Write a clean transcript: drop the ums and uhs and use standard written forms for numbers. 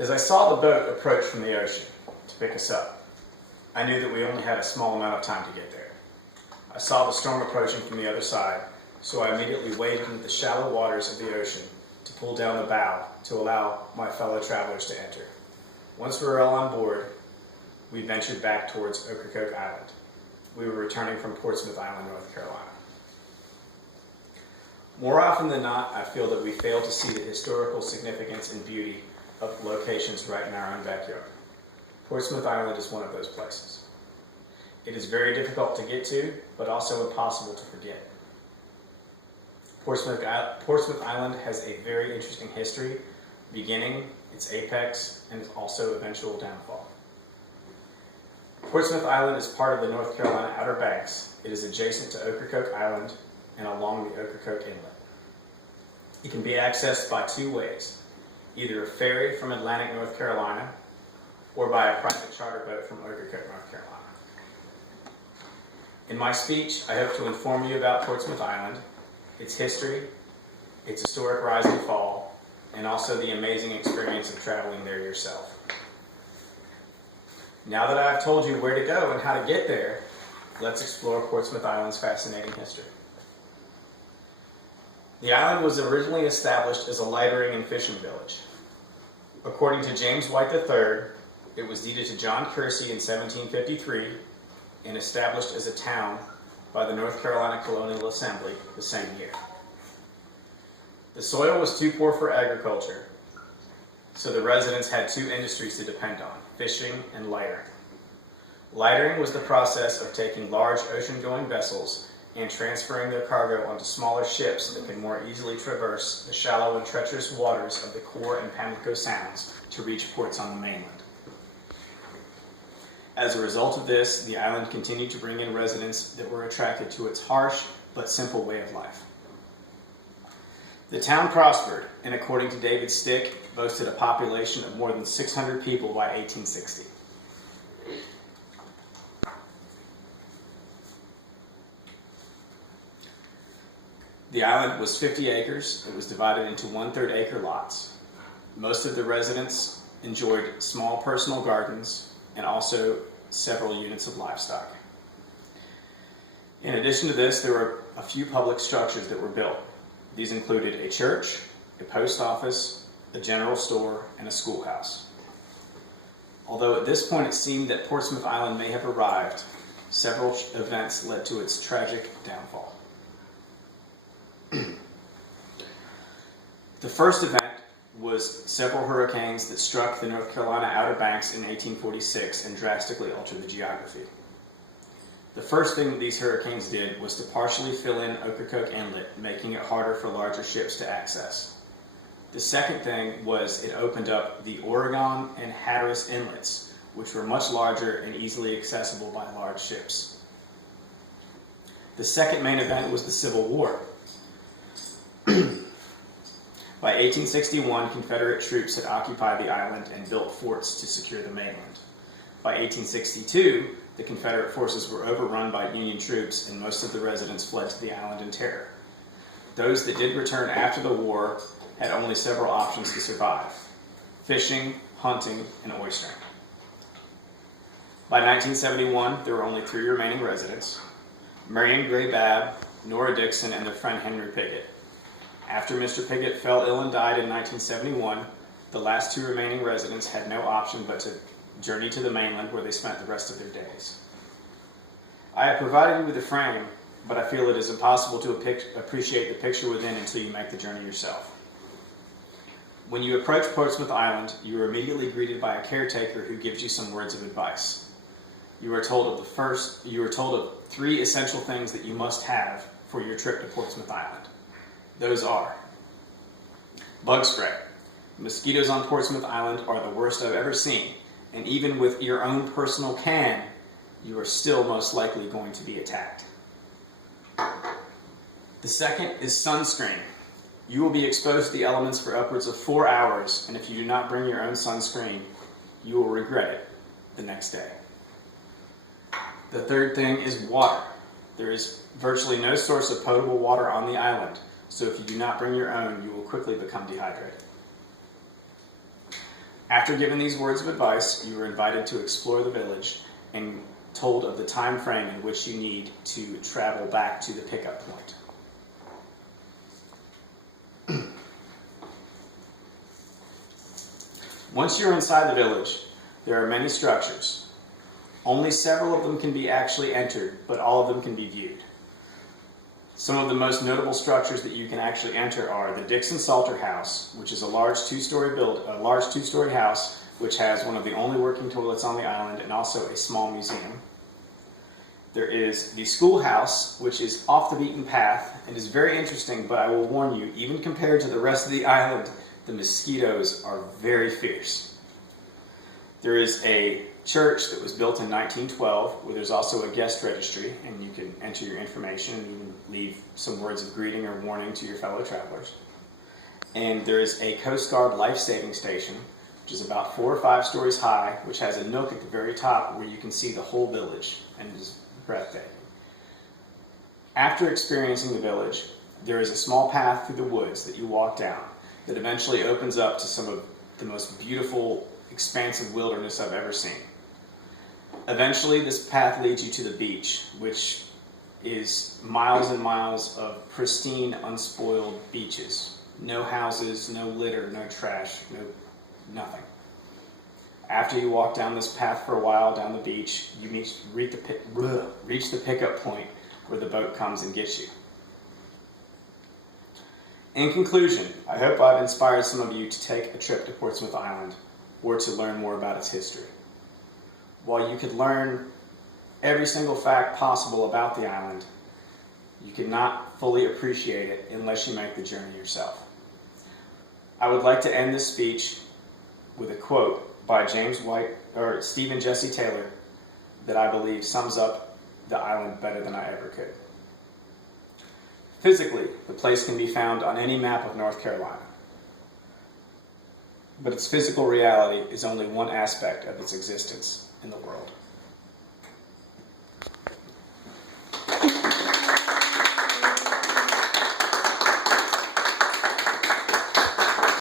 As I saw the boat approach from the ocean to pick us up, I knew that we only had a small amount of time to get there. I saw the storm approaching from the other side, so I immediately waded into the shallow waters of the ocean to pull down the bow to allow my fellow travelers to enter. Once we were all on board, we ventured back towards Ocracoke Island. We were returning from Portsmouth Island, North Carolina. More often than not, I feel that we fail to see the historical significance and beauty of locations right in our own backyard. Portsmouth Island is one of those places. It is very difficult to get to, but also impossible to forget. Portsmouth Island has a very interesting history, beginning, its apex, and also eventual downfall. Portsmouth Island is part of the North Carolina Outer Banks. It is adjacent to Ocracoke Island and along the Ocracoke Inlet. It can be accessed by two ways, either a ferry from Atlantic, North Carolina, or by a private charter boat from Ocracoke, North Carolina. In my speech, I hope to inform you about Portsmouth Island, its history, its historic rise and fall, and also the amazing experience of traveling there yourself. Now that I've told you where to go and how to get there, let's explore Portsmouth Island's fascinating history. The island was originally established as a lightering and fishing village. According to James White III, it was deeded to John Kersey in 1753 and established as a town by the North Carolina Colonial Assembly the same year. The soil was too poor for agriculture, so the residents had two industries to depend on, fishing and lightering. Lightering was the process of taking large ocean-going vessels and transferring their cargo onto smaller ships that could more easily traverse the shallow and treacherous waters of the Core and Pamlico Sounds to reach ports on the mainland. As a result of this, the island continued to bring in residents that were attracted to its harsh but simple way of life. The town prospered, and according to David Stick, boasted a population of more than 600 people by 1860. The island was 50 acres. It was divided into 1/3 acre lots. Most of the residents enjoyed small personal gardens and also several units of livestock. In addition to this, there were a few public structures that were built. These included a church, a post office, a general store, and a schoolhouse. Although at this point it seemed that Portsmouth Island may have arrived, several events led to its tragic downfall. The first event was several hurricanes that struck the North Carolina Outer Banks in 1846 and drastically altered the geography. The first thing that these hurricanes did was to partially fill in Ocracoke Inlet, making it harder for larger ships to access. The second thing was it opened up the Oregon and Hatteras Inlets, which were much larger and easily accessible by large ships. The second main event was the Civil War. By 1861, Confederate troops had occupied the island and built forts to secure the mainland. By 1862, the Confederate forces were overrun by Union troops and most of the residents fled to the island in terror. Those that did return after the war had only several options to survive: fishing, hunting, and oystering. By 1971, there were only 3 remaining residents: Marion Gray Babb, Nora Dixon, and their friend Henry Piggott. After Mr. Piggott fell ill and died in 1971, the last 2 remaining residents had no option but to journey to the mainland, where they spent the rest of their days. I have provided you with a frame, but I feel it is impossible to appreciate the picture within until you make the journey yourself. When you approach Portsmouth Island, you are immediately greeted by a caretaker who gives you some words of advice. You are told of 3 essential things that you must have for your trip to Portsmouth Island. Those are bug spray. Mosquitoes on Portsmouth Island are the worst I've ever seen, and even with your own personal can, you are still most likely going to be attacked. The second is sunscreen. You will be exposed to the elements for upwards of 4 hours, and if you do not bring your own sunscreen, you will regret it the next day. The third thing is water. There is virtually no source of potable water on the island, so if you do not bring your own, you will quickly become dehydrated. After giving these words of advice, you are invited to explore the village and told of the time frame in which you need to travel back to the pickup point. Once you're inside the village, there are many structures. Only several of them can be actually entered, but all of them can be viewed. Some of the most notable structures that you can actually enter are the Dixon Salter House, which is a large two-story house, which has one of the only working toilets on the island and also a small museum. There is the schoolhouse, which is off the beaten path and is very interesting, but I will warn you, even compared to the rest of the island, the mosquitoes are very fierce. There is a church that was built in 1912, where there's also a guest registry, and you can enter your information and even leave some words of greeting or warning to your fellow travelers. And there is a Coast Guard life-saving station, which is about 4 or 5 stories high, which has a nook at the very top where you can see the whole village, and it is breathtaking. After experiencing the village, there is a small path through the woods that you walk down that eventually opens up to some of the most beautiful, expansive wilderness I've ever seen. Eventually, this path leads you to the beach, which is miles and miles of pristine, unspoiled beaches. No houses, no litter, no trash, nothing. After you walk down this path for a while down the beach, you reach the pickup point where the boat comes and gets you. In conclusion, I hope I've inspired some of you to take a trip to Portsmouth Island or to learn more about its history. While you could learn every single fact possible about the island, you cannot fully appreciate it unless you make the journey yourself. I would like to end this speech with a quote by Stephen Jesse Taylor that I believe sums up the island better than I ever could. Physically, the place can be found on any map of North Carolina, but its physical reality is only one aspect of its existence in the world.